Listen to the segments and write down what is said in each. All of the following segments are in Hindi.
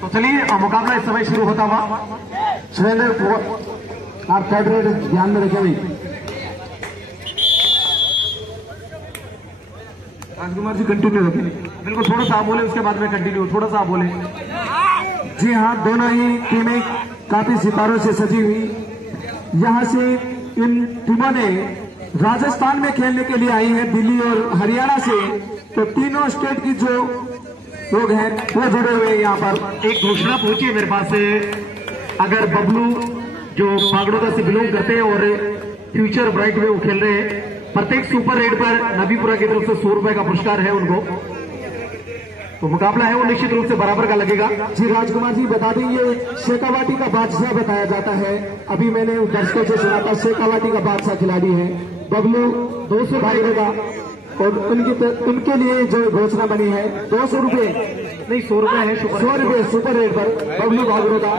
तो चलिए मुकाबला इस समय शुरू होता हुआ। सुरेंद्र, आप थर्ड रेट ध्यान में रखें भाई। राजकुमार जी कंटिन्यू रखें, बिल्कुल थोड़ा सा आप बोले, उसके बाद में कंटिन्यू, थोड़ा सा आप बोले। जी हाँ, दोनों ही टीमें काफी सितारों से सजी हुई। यहाँ से इन टीमों ने राजस्थान में खेलने के लिए आई है, दिल्ली और हरियाणा से। तो तीनों स्टेट की जो लोग हैं वो जुड़े हुए हैं यहाँ पर। एक घोषणा पहुंची है मेरे पास से, अगर बबलू जो बागड़ोदा से बिलोंग करते हैं और फ्यूचर ब्राइट में वो खेल रहे हैं, प्रत्येक सुपर रेड पर नबीपुरा की तरफ से 100 रुपए का पुरस्कार है उनको। तो मुकाबला है वो निश्चित रूप से बराबर का लगेगा। जी राजकुमार जी बता दें, ये शेखावाटी का बादशाह बताया जाता है। अभी मैंने दर्शकों से सुना था, शेखावाटी का बादशाह खिलाड़ी है बबलू। 200 भाई होगा और उनके लिए जो घोषणा बनी है 200 रुपए नहीं 100 रुपए है, 100 रुपए सुपर रेट पर बबलू बागड़ोदा।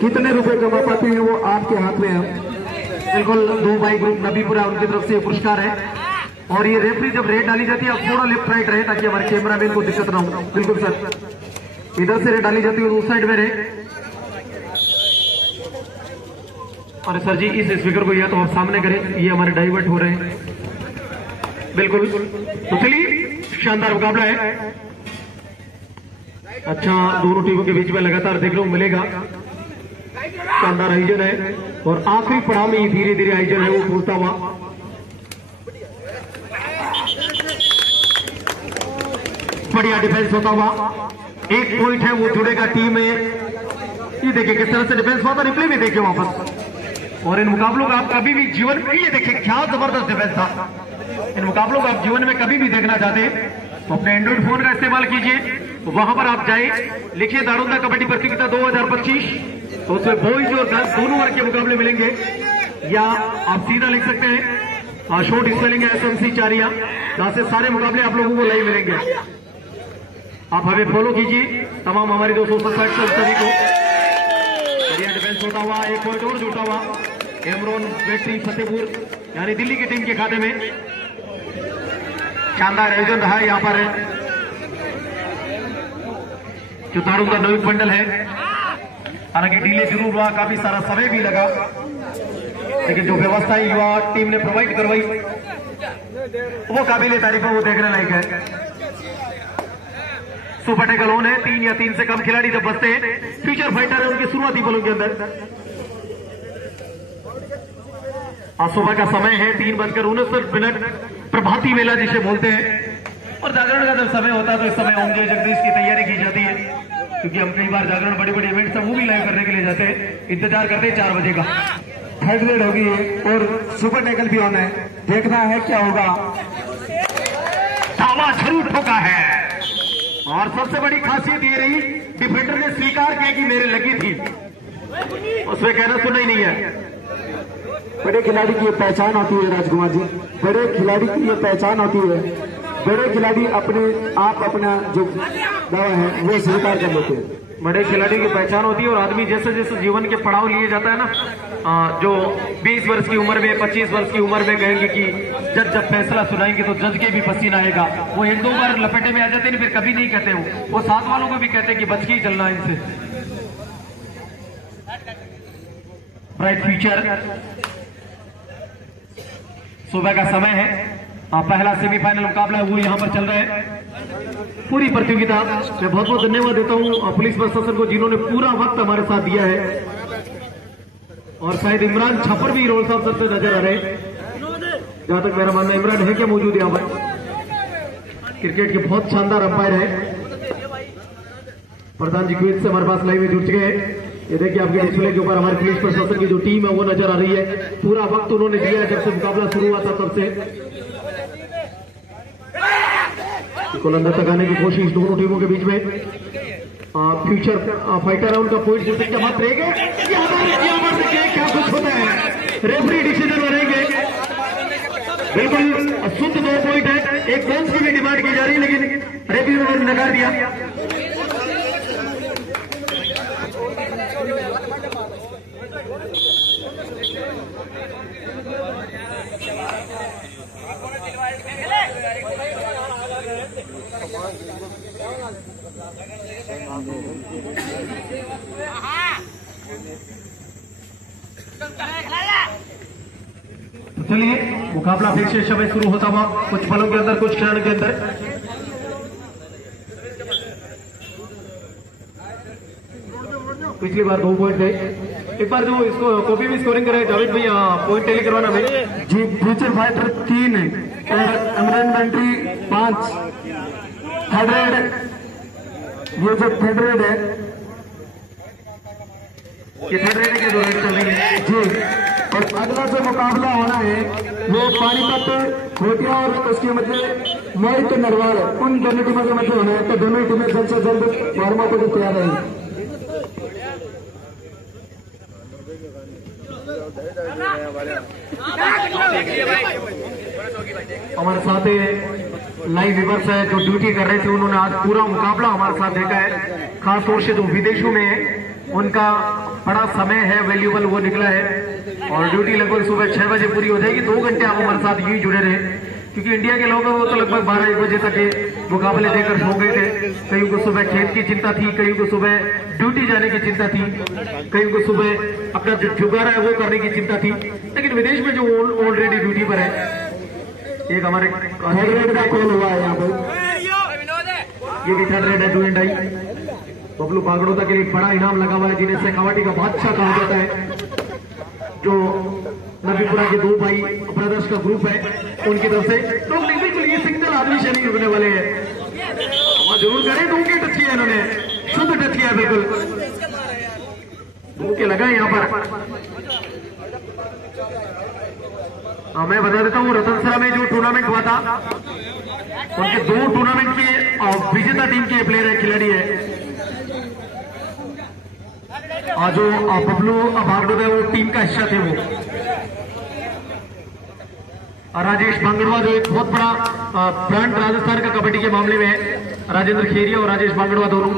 कितने रुपए कमा पाते हैं वो आपके हाथ में है। बिल्कुल 2 बाई ग्रुप नबीपुरा उनकी तरफ से पुरस्कार है। और ये रेफरी जब रेड डाली जाती है अब थोड़ा लेफ्ट राइट रहे ताकि हमारे कैमरामैन को दिक्कत ना हो। बिल्कुल सर, इधर से रेड डाली जाती है उस साइड में रहे। और सर जी इस स्पीकर को या तो आप सामने करें, ये हमारे डाइवर्ट हो रहे हैं। बिल्कुल, तो चलिए शानदार मुकाबला है। अच्छा, दोनों टीमों के बीच में लगातार देखने को मिलेगा। शानदार आयोजन है और आखिरी पड़ाव में धीरे धीरे आयोजन है वो पूछता हुआ। बढ़िया डिफेंस होता हुआ, एक पॉइंट है वो जुड़ेगा टीम में। ये देखिए किस तरह से डिफेंस हुआ था, रिप्ले में देखिए वापस। और इन मुकाबलों का आप कभी भी जीवन में, ये देखिए क्या जबरदस्त डिफेंस था। इन मुकाबलों को आप जीवन में कभी भी देखना चाहते हैं तो अपने एंड्रॉइड फोन का इस्तेमाल कीजिए, वहां पर आप जाए, लिखिए दारोदा कबड्डी प्रतियोगिता 2025, तो उसमें बॉयज और गर्ल्स दोनों वर्ग के मुकाबले मिलेंगे। या आप सीधा लिख सकते हैं शॉर्ट स्पेलिंग है SMC चारिया, जहां से सारे मुकाबले आप लोगों को लाइव मिलेंगे। आप हमें फॉलो कीजिए, तमाम हमारी 267 सभी को। बढ़िया डिफेंस होता हुआ, एक पॉइंट और जुटा हुआ एमरोन बैटरी फतेहपुर यानी दिल्ली की टीम के खाते में। शानदार आयोजन रहा यहाँ पर, जो दारूदा नवीन बंडल है। हालांकि डिले जरूर हुआ, काफी सारा समय भी लगा, लेकिन जो व्यवस्था युवा टीम ने प्रोवाइड करवाई वो काबिल तारीफ है, वो देखने लायक है। सुपर टैकल ऑन है, 3 या 3 से कम खिलाड़ी जब बचते हैं, फ्यूचर फाइटर है उनके शुरुआती बलों के अंदर। आज सुबह का समय है 3:69, प्रभाती मेला जिसे बोलते हैं। और जागरण का जब समय होता है तो इस समय ओम जय जगदीश की तैयारी की जाती है, क्योंकि हम कई बार जागरण बड़े बड़े इवेंट सब वो भी लाइव करने के लिए जाते हैं। इंतजार करते हैं 4 बजे का। थर्ड रेड होगी और सुपर टैकल भी होना है, देखना है क्या होगा। दावा जरूर ठोका है और सबसे बड़ी खासियत ये रही, डिफेंडर ने स्वीकार किया कि मेरे लगी थी, उसमें कहना सुना ही नहीं है। बड़े खिलाड़ी की ये पहचान होती है राजकुमार जी, बड़े खिलाड़ी की ये पहचान होती है। बड़े खिलाड़ी अपने आप अपना जो दावा है वो स्वीकार कर लेते हैं। बड़े खिलाड़ी की पहचान होती है। और आदमी जैसे जैसे जीवन के पड़ाव लिए जाता है ना, जो 20 वर्ष की उम्र में 25 वर्ष की उम्र में कहेंगे कि जज जब फैसला सुनाएंगे तो जज के भी पसीना आएगा, वो 1-2 बार लपेटे में आ जाते हैं, फिर कभी नहीं कहते वो साथ वालों को भी कहते हैं कि बच के ही चलना इनसे। ब्राइट फ्यूचर, सुबह का समय है, पहला सेमीफाइनल मुकाबला है वो यहाँ पर चल रहा है। पूरी प्रतियोगिता मैं बहुत बहुत धन्यवाद देता हूँ पुलिस प्रशासन को, जिन्होंने पूरा वक्त हमारे साथ दिया है। और शायद इमरान छपर भी रोल साहब सबसे नजर आ रहे हैं, जहां तक मेरा मानना। इमरान है क्या मौजूद यहाँ पर? क्रिकेट के बहुत शानदार अंपायर है। प्रधान जी क्विज से हमारे पास लाइव में जुड़ चुके हैं। ये देखिए आपके डिस्प्ले के ऊपर हमारे पुलिस प्रशासन की जो टीम है वो नजर आ रही है। पूरा वक्त उन्होंने दिया है जब से मुकाबला शुरू हुआ था तब से। को अंदर तक आने की कोशिश दोनों टीमों के बीच में। फ्यूचर फाइटर है, उनका पॉइंट शूटिंग का बात रहेगा। क्या कुछ होता है, रेफरी डिसीजन बनेंगे। बिल्कुल शुद्ध 2 पॉइंट है, एक पॉइंट की भी डिमांड की जा रही है, लेकिन रेफरी ने नकार दिया। चलिए मुकाबला फिर से समय शुरू होता हुआ कुछ पलों के अंदर, कुछ क्षण के अंदर। पिछली बार 2 पॉइंट थे, एक बार जो इसको कॉपी भी स्कोरिंग करे जावेद भैया, पॉइंट टेली करवाना भाई जी। फ्यूचर फाइटर 3 और एमरेंट्री 5। थर्ड रेड, ये जो थर्ड रेड है, ये थर्ड रेड के 2 रेड चल रही है जी। और अगला जो मुकाबला होना है वो पानीपत खोटिया और उसके मध्य मोहित नरवाल, उन दोनों टीमों के मध्य होना है। तो दोनों टीमें जल्द से जल्द वार्म अप को तैयार रहेंगी। हमारे साथ लाइव व्यूअर्स है जो ड्यूटी कर रहे थे, उन्होंने आज पूरा मुकाबला हमारे साथ देखा है। खासतौर से जो विदेशों में है उनका बड़ा समय है वैल्यूबल, वो निकला है और ड्यूटी लगभग सुबह 6 बजे पूरी हो जाएगी। 2 घंटे आप हमारे साथ यही जुड़े रहे, क्योंकि इंडिया के लोग वो तो लगभग 12-1 बजे तक के मुकाबले देकर सो गए थे। कईयों को सुबह खेत की चिंता थी, कईयों को सुबह ड्यूटी जाने की चिंता थी, कईयों को सुबह अपना जो जुगाड़ है वो करने की चिंता थी। लेकिन विदेश में जो ऑलरेडी ड्यूटी पर है, एक हमारे थर्ड रेड का कॉल हुआ है यहाँ पर, ये भी थर्ड रेड है, 2 एंड आई। बबलू बागड़ोदा के लिए एक बड़ा इनाम लगा हुआ है, जिन्हें शेखावाटी का बादशाह कहा जाता है। जो नबीपुरा के 2 भाई ब्रदर्स का ग्रुप है, उनकी तरफ से तो बिल्कुल ये सिंगल आदमी से नहीं रुकने वाले हैं। जरूर करें, 2 के टच किया इन्होंने, शुद्ध टच किया बिल्कुल, 2 के लगा यहाँ पर। मैं बता देता हूँ, रतनसरा में जो टूर्नामेंट हुआ था, उनके 2 टूर्नामेंट के विजेता टीम के प्लेयर है, खिलाड़ी है। और जो बबलू बागड़ोदा है वो टीम का हिस्सा थे वो। और राजेश बांगड़वा जो एक बहुत बड़ा ब्रांड राजस्थान का कबड्डी के मामले में है, राजेंद्र खेरिया और राजेश बांगड़वा दोनों।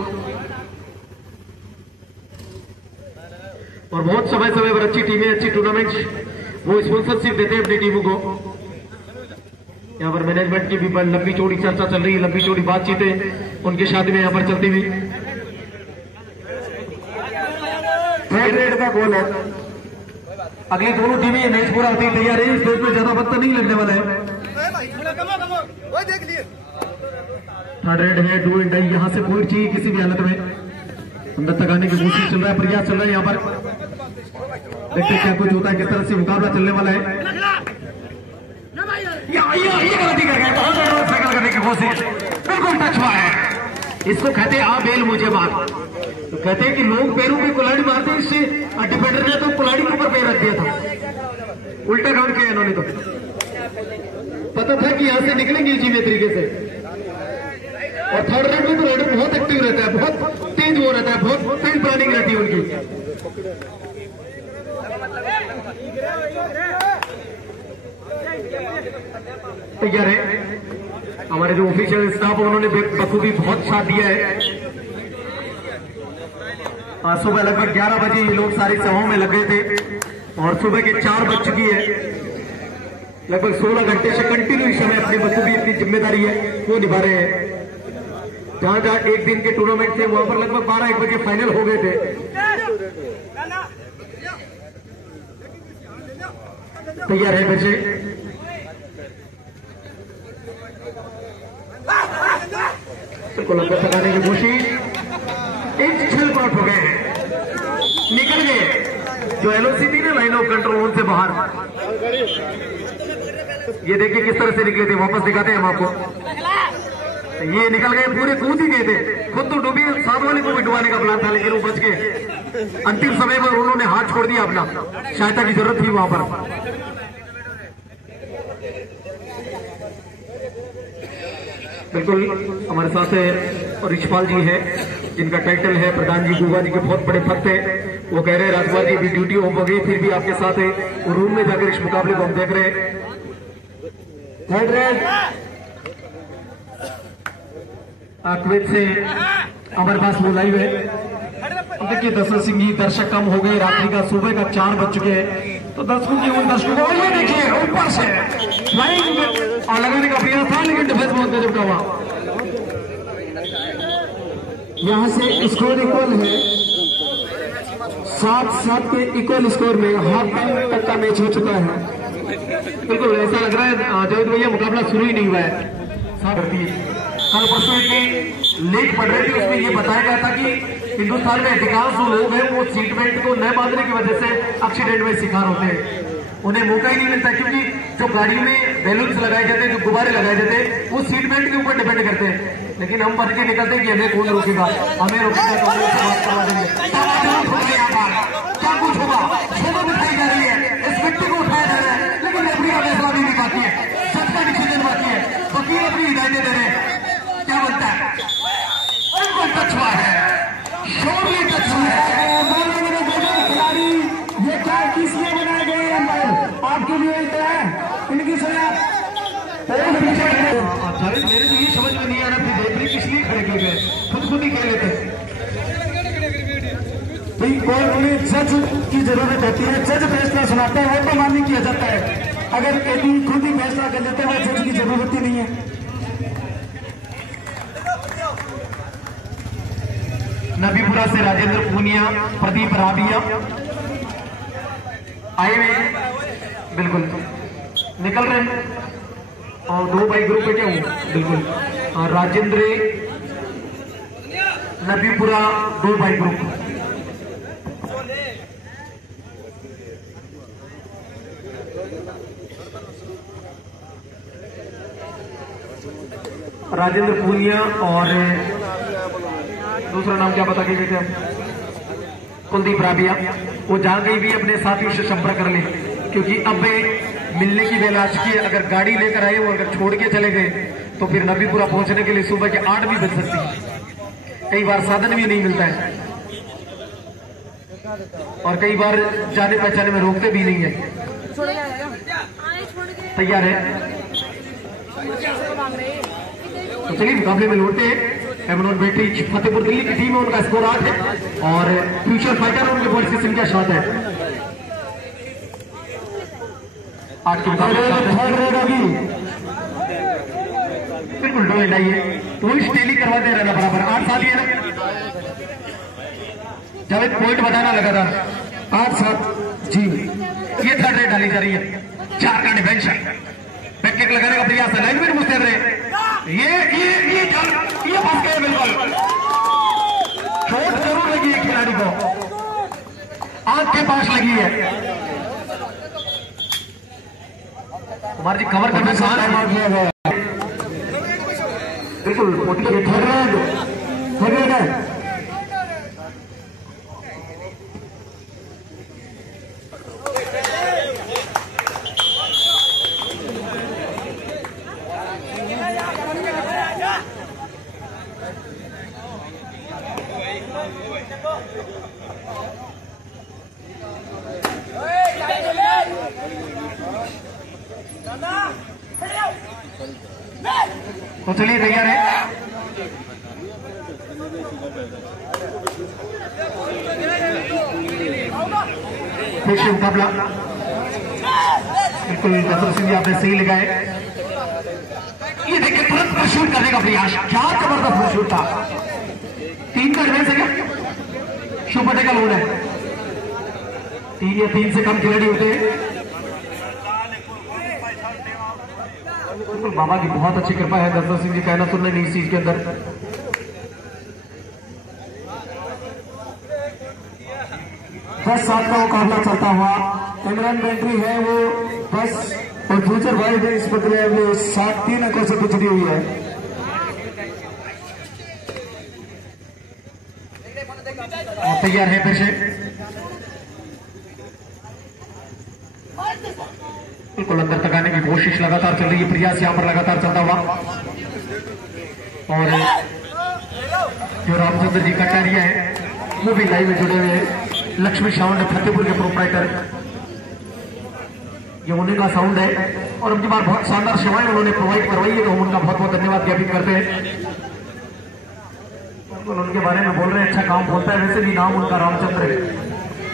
और बहुत समय पर अच्छी टीमें, अच्छी टूर्नामेंट वो स्पॉन्सरशिप देते हैं अपनी टीमों को। यहाँ पर मैनेजमेंट की भी लंबी चौड़ी चर्चा चल रही है, लंबी चौड़ी बातचीतें उनके साथ में यहाँ पर चलती हुई। थर्ड रेड का गोल है। अगली दोनों टीमें मैच पूरा होती तैयार है, इस मैच में ज्यादा वक्त नहीं लगने वाला है। थर्ड रेड है, 2 एंड आई, यहाँ से पॉइंट चाहिए किसी भी हालत में। अंदर तक आने की कोशिश चल रहा है, प्रयास चल रहा है यहाँ पर। देखते क्या कुछ होता है, किस तरह से मुकाबला चलने वाला है। ये गलती कर गए, बहुत साइकिल करने की कोशिश, बिल्कुल टच हुआ है। इसको कहते हैं आ बेल मुझे मार। तो कहते हैं कि लोग पैरों पे कुल्हाड़ी मारते हैं, इससे डिफेंडर ने तो कुल्हाड़ी के ऊपर पैर रख दिया था। उल्टा काम किया इन्होंने, तो पता था कि यहां से निकलेंगे इसी में तरीके से। और थर्ड रेड में तो रेडर बहुत एक्टिव रहता है, बहुत तेज वो रहता है, बहुत तेज प्लानिंग रहती है उनकी। तैयार है हमारे जो ऑफिशियल स्टाफ, उन्होंने बखूबी बहुत साथ दिया है। सुबह लगभग 11 बजे ये लोग सारी सभाओं में लगे थे और सुबह के 4 बज चुकी है। लगभग 16 घंटे से कंटिन्यू इस समय अपनी बखूबी अपनी जिम्मेदारी है वो निभा रहे हैं। जहां जहां एक दिन के टूर्नामेंट थे वहां पर लगभग 12-1 बजे फाइनल हो गए थे। तैयार है बच्चे, बिल्कुल अंदर लगाने की कोशिश, एक छल आउट हो गए हैं, निकल गए। जो एलओसी थी ना लाइन ऑफ कंट्रोल से बाहर, ये देखिए किस तरह से निकले थे, वापस दिखाते हैं हम आपको। ये निकल गए, पूरे कूद ही गए थे, खुद तो डूबी, साथ वाले को भी डुबाने का प्लान था, लेकिन वो बच गए। अंतिम समय पर उन्होंने हाथ छोड़ दिया अपना, सहायता की जरूरत थी वहां पर। बिल्कुल हमारे साथ रिछपाल जी है, जिनका टाइटल है प्रधान जी, गुगा जी के बहुत बड़े भक्त है। वो कह रहे हैं राजकुमार जी भी ड्यूटी ऑफ हो गई, फिर भी आपके साथ है रूम में जाकर इस मुकाबले को हम देख रहे हैं। थर्ड रेड कुवैत से हमारे पास वो लाइव है। देखिए दशरथ सिंह जी, दर्शक कम हो गए, रात्रि का सुबह का 4 बज चुके हैं, तो दर्शकों की उन दर्शकों को ये देखिए ऊपर से फ्लाइंग और लगाने का प्रयास था, लेकिन डिफेंस बहुत गजब का हुआ। यहाँ से स्कोर इक्वल है 7-7 के इक्वल स्कोर में हाफ टाइम तक का मैच हो चुका है। बिल्कुल ऐसा लग रहा है जावेद भैया मुकाबला शुरू ही नहीं हुआ है। कल परसों इतनी लेट पड़ रहे थे, उसमें ये बताया गया था कि हिंदुस्तान में अधिकांश लोग हैं वो सीट बेल्ट को न बांधने की वजह से एक्सीडेंट में शिकार होते हैं। उन्हें मौका ही नहीं मिलता, क्योंकि जो गाड़ी में बैलून्स लगाए जाते हैं, जो गुब्बारे लगाए जाते हैं, वो सीट बेल्ट के ऊपर डिपेंड करते हैं। लेकिन हम पढ़ के निकलते हैं कि हमें कौन रोकेगा, हमें रोकेगा तो हम उससे बात करवा देंगे। क्या कुछ होगा, फोटो दिखाई जा रही है, इस व्यक्ति को उठाया जा रहा है, लेकिन रेफरी का फैसला भी बाकी है, जज का डिसीजन बाकी है, वकील अपनी हिदायतें दे रहे हैं। क्या बनता है? बिल्कुल टच हुआ है, शोरली टच हुआ है। खिलाड़ी ये क्या किस लिए बनाए गए हैं अंपायर? आपके लिए है इनकी सजा। मेरे तो ये समझ में नहीं आ रहा कि रेफरी किस लिए खड़े किए गए, खुद ही कह लेते हैं। कोर्ट में जज की जरूरत होती है, जज फैसला सुनाता है, वो तो मान्य किया जाता है। अगर केटी खुद ही फैसला कर लेते हैं, जज की जरूरत ही नहीं है। नबीपुरा से राजेंद्र पूनिया, प्रदीप राबिया आए हुए, बिल्कुल निकल रहे हैं और 2 बाई ग्रुप है क्या हूँ, बिल्कुल राजेंद्र नबीपुरा 2 बाई ग्रुप। राजेंद्र पूनिया और दूसरा नाम क्या बता के थे, कुलदीप राबिया, वो जहां कहीं भी अपने साथियों से संपर्क कर ले, क्योंकि अब मिलने की बेला आ चुकी है। अगर गाड़ी लेकर आए वो अगर छोड़ के चले गए तो फिर नबीपुरा पहुंचने के लिए सुबह के 8 भी बज सकती है। कई बार साधन भी नहीं मिलता है और कई बार जाने पहचाने में रोकते भी नहीं है। तैयार है तो चलिए मुकाबले में लौटते हैं। एमनोन बेटी फतेहपुर दिल्ली की टीम है, उनका स्कोर 8 है और फ्यूचर फाइटर उनके बॉडी सिस्टम क्या शॉट है। 8 के मुकाबले बिल्कुल डोले लाइए, पॉइंट टेली करवा दे रहना बराबर 8 साल ही है ना। जावेद पॉइंट बताना लगा था 8-7 जी। ये थर्ड रेड डाली जा रही है, 4 का डिफेंस है, बैककिक लगाने का प्रयास है, लाइन में मुस्तैद रहे। ये फंस गए, बिल्कुल चोट जरूर लगी है खिलाड़ी को, आंख के पास लगी है। कुमार जी कवर करना बिल्कुल थर्ड रेड है। तो चलिए तैयार है। फिर से मुकाबला, बिल्कुल नजर सिंह आपने सही लगाए। ये देखिए तुरंत शूट करने का प्रयास, क्या जबरदस्त शूट था। 3 का डिफेंस है क्या, शुभ का लोड है। 3 या 3 से कम खिलाड़ी होते हैं। बिल्कुल बाबा की बहुत अच्छी कृपा है, दशरथ सिंह जी कहना सुनने नहीं इस चीज के अंदर। बस 7 का मुकाबला चलता हुआ, इमरान बेंट्री है वो 10 और फ्यूचर वाइड है, इस बदले वो 7-3 अंकों से पिछड़ी हुई है। तैयार है फिर से, बिल्कुल अंदर तक आने की कोशिश लगातार चल रही है, प्रयास यहां पर लगातार चलता हुआ। और जो रामचंद्र जी कटारिया है वो भी लाइव में जुड़े हुए हैं। लक्ष्मी साउंड फतेहपुर के प्रोपराइटर, ये उन्हीं का साउंड है और उनकी बार बहुत शानदार सेवाएं उन्होंने प्रोवाइड करवाई है, तो हम उनका बहुत बहुत धन्यवाद ज्ञापित करते हैं। उनके बारे में बोल रहे हैं अच्छा काम बोलता है, वैसे भी नाम उनका रामचंद्र है,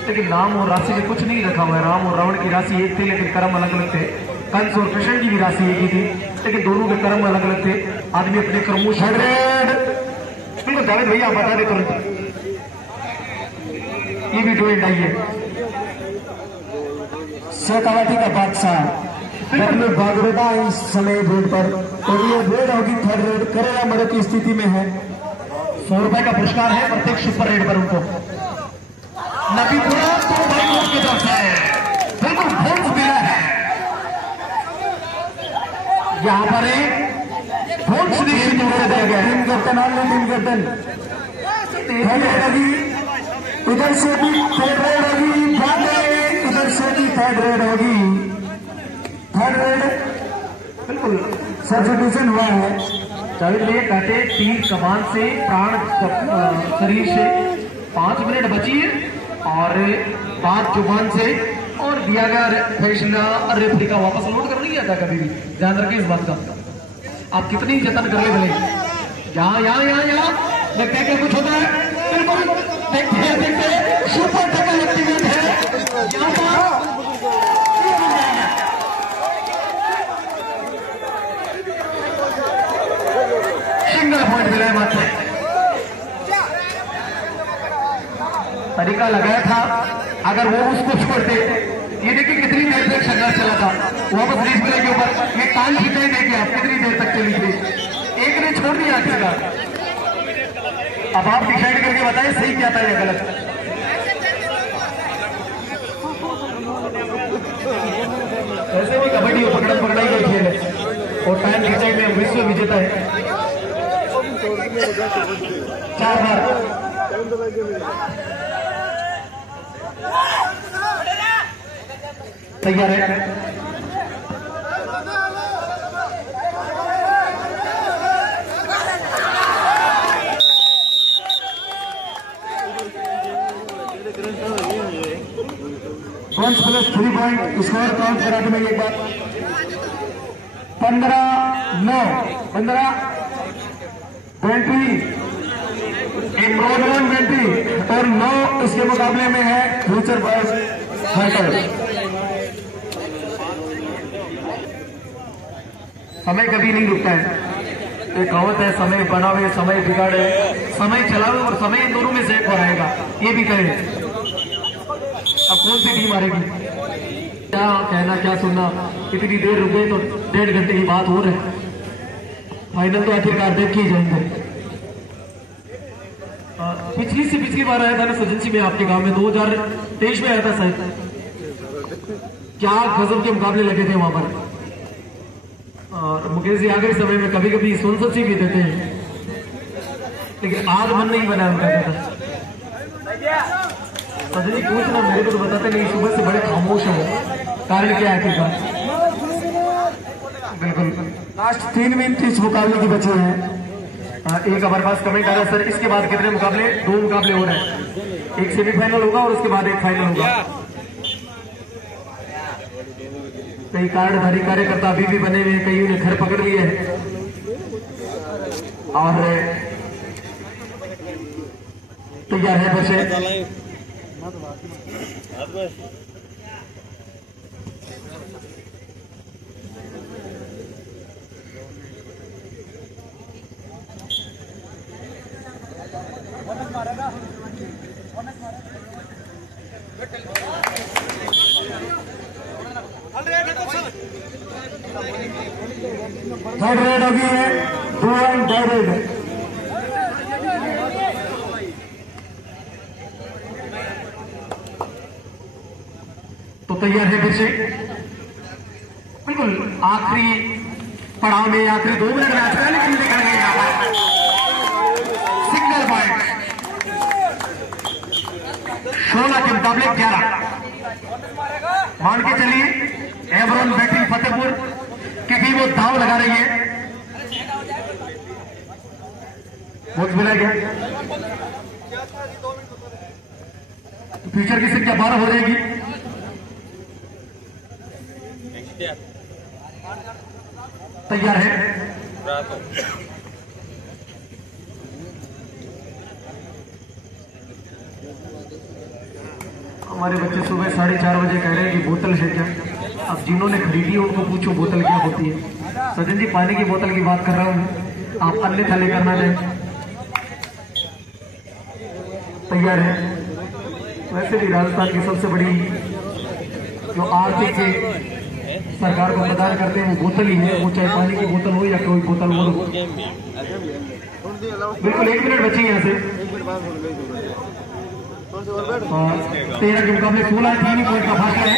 लेकिन नाम और राशि में कुछ नहीं रखा हुआ है। राम और रावण की राशि एक थी लेकिन कर्म अलग अलग थे, कंस और कृष्ण की भी राशि एक ही थी लेकिन दोनों के कर्म अलग अलग थे। आदमी अपने कर्मों से बिल्कुल जावेद भैया बता दे तुरंत, ये भी 2 एंड आई है। कबड्डी का बादशाह अपने बागरोदा इस समय रेड पर, और ये रेड होगी थर्ड रेड, करेला मरे की स्थिति में है। 100 रुपए का पुरस्कार है प्रत्येक सुपर रेड पर उनको। नबीपुरा तो भाई की तरफ से बिल्कुल फोर्स मिला है। यहाँ पर एक फोर्स दिया गया। टीम कैप्टन और टीम कैप्टन इधर से भी थर्ड रेड होगी, इधर से भी थर्ड रेड होगी। थर्ड रेड बिल्कुल सब्स्टिट्यूशन हुआ है। जावेद लिए काटे 3 कमान से प्राण शरीर से 5 मिनट बची है और 5 जुबान से, और दिया गया फैसला रेफरी का वापस लौट कर नहीं आता कभी भी। ध्यान रखिए इस बात का। आप कितनी जतन कर ले भले, यहाँ लगता है कि कुछ होता है। बिल्कुल देखते सुपर टक्कर एक्टिवेट है यहाँ पर। सिंगल पॉइंट मिला है मात्र। तरीका लगाया था, अगर वो उसको छोड़ते। ये देखिए कितनी देर तक संघर्ष चला था। वापस रीच मिले के ऊपर ये कान खींचाई देखिए आप कितनी देर तक चली थी। एक ने छोड़ दिया आखिरकार। अब आप डिसाइड करके बताएं सही क्या था या गलत। वैसे भी कबड्डी और पकड़ाई का खेल है और टाइम खिंचाई में विश्व विजेता है 4 बार। तैयार है। +3 पॉइंट स्कोर काउंट कराने में एक बार 15-9 20 और 9 इसके मुकाबले में है फ्यूचर बॉयज फाइटर। समय कभी नहीं रुकता है। एक कहावत है, समय बनावे समय बिगाड़े, समय चलावे और समय इन दोनों में से एक बनाएगा। ये भी कहे अब कौन सी टीम हारेगी, क्या कहना क्या सुनना। इतनी देर रुके तो 1.5 घंटे की बात हो रही है। फाइनल तो आखिरकार देख के ही जाएंगे। पिछली बार आया था ना सजन में आपके गांव में, 2023 में आया था शायद। क्या गजब के मुकाबले लगे थे वहां पर। और मुकेश जी आगे समय में कभी कभी सुनससी भी देते हैं, लेकिन आज मन नहीं बना उनका। सजनी पूछना मेरे को तो बताते नहीं, सुबह से बड़े खामोश है। कारण क्या है आखिरकार? बिल्कुल लास्ट 3 मिनट इस मुकाबले की बचे हैं। एक हमारे पास कमेंट आ रहा है सर, इसके बाद कितने मुकाबले? 2 मुकाबले हो रहे हैं। एक सेमीफाइनल होगा और उसके बाद एक फाइनल होगा। कई कार्डधारी कार्यकर्ता अभी भी बने हुए हैं, कई उन्हें घर पकड़ लिए हैं और तैयार है बच्चे। थर्ड रेड होगी है 2 एंड रेड। तो तैयार है फिर से। बिल्कुल आखिरी पड़ाव में, आखिरी 2 मिनट मैच का, लेकिन देखा गया सिंगल पॉइंट। 16 के मुकाबले 11। मान के चलिए एवरॉन बैटिंग फतेहपुर की टीम वो दाव लगा रही है। बहुत मिला गया, फ्यूचर की संख्या 12 हो जाएगी। तैयार है। हमारे बच्चे सुबह 4:30 बजे कह रहे हैं कि बोतल है क्या। अब जिन्होंने खरीदी है उनको पूछो बोतल क्या होती है। सजन जी पानी की बोतल की बात कर रहा हूं, आप अन्यथा लेकर ना जाए। तैयार है। वैसे भी राजस्थान की सबसे बड़ी जो आर्थिक सरकार को प्रदान करते हैं वो बोतल ही है, वो चाहे पानी की बोतल हो या कोई बोतल हो। बिल्कुल 1 मिनट बची यहाँ से। 13 के मुकाबले 16 3 पॉइंट का फासला है।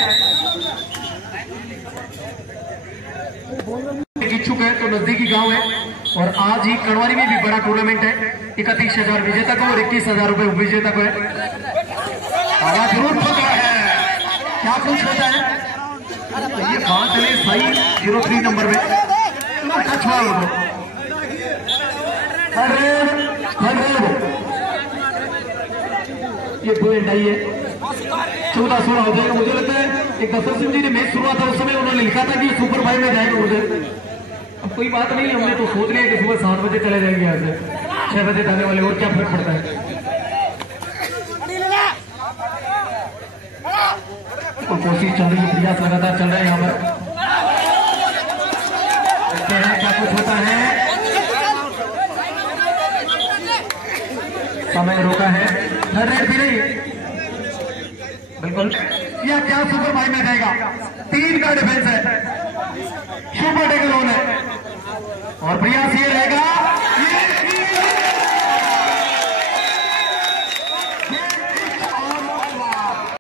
इच्छुक है तो नजदीकी गांव है और आज ही कड़वारी में भी बड़ा टूर्नामेंट है। 31,000 विजेता को और 21,000 रुपए उपविजेता को है। आवाज जरूर पकड़ा है, क्या कुछ होता है ये बात चले सही 03 नंबर में ये पॉइंट आई है। 14-16 हो जाएगा। मुझे लगता है एक दफ्तर सिंह जी ने मैच शुरुआत था उस समय उन्होंने लिखा था कि सुपर 5 में जाएगा मुझे। अब कोई बात नहीं, हमने तो सोच लिया कि सुबह 7 बजे चले जाएंगे यहाँ से, 6 बजे जाने वाले, और क्या फर्क पड़ता है। तो कोशिश चल रही है, प्रयास लगातार चल रहा है यहाँ पर। क्या कुछ होता है, समय रोका है। थर्ड रेड भी नहीं बिल्कुल। यह क्या सुपर 5 में जाएगा। 3 का डिफेंस है, सुपर टेकल ऑन है और प्रिया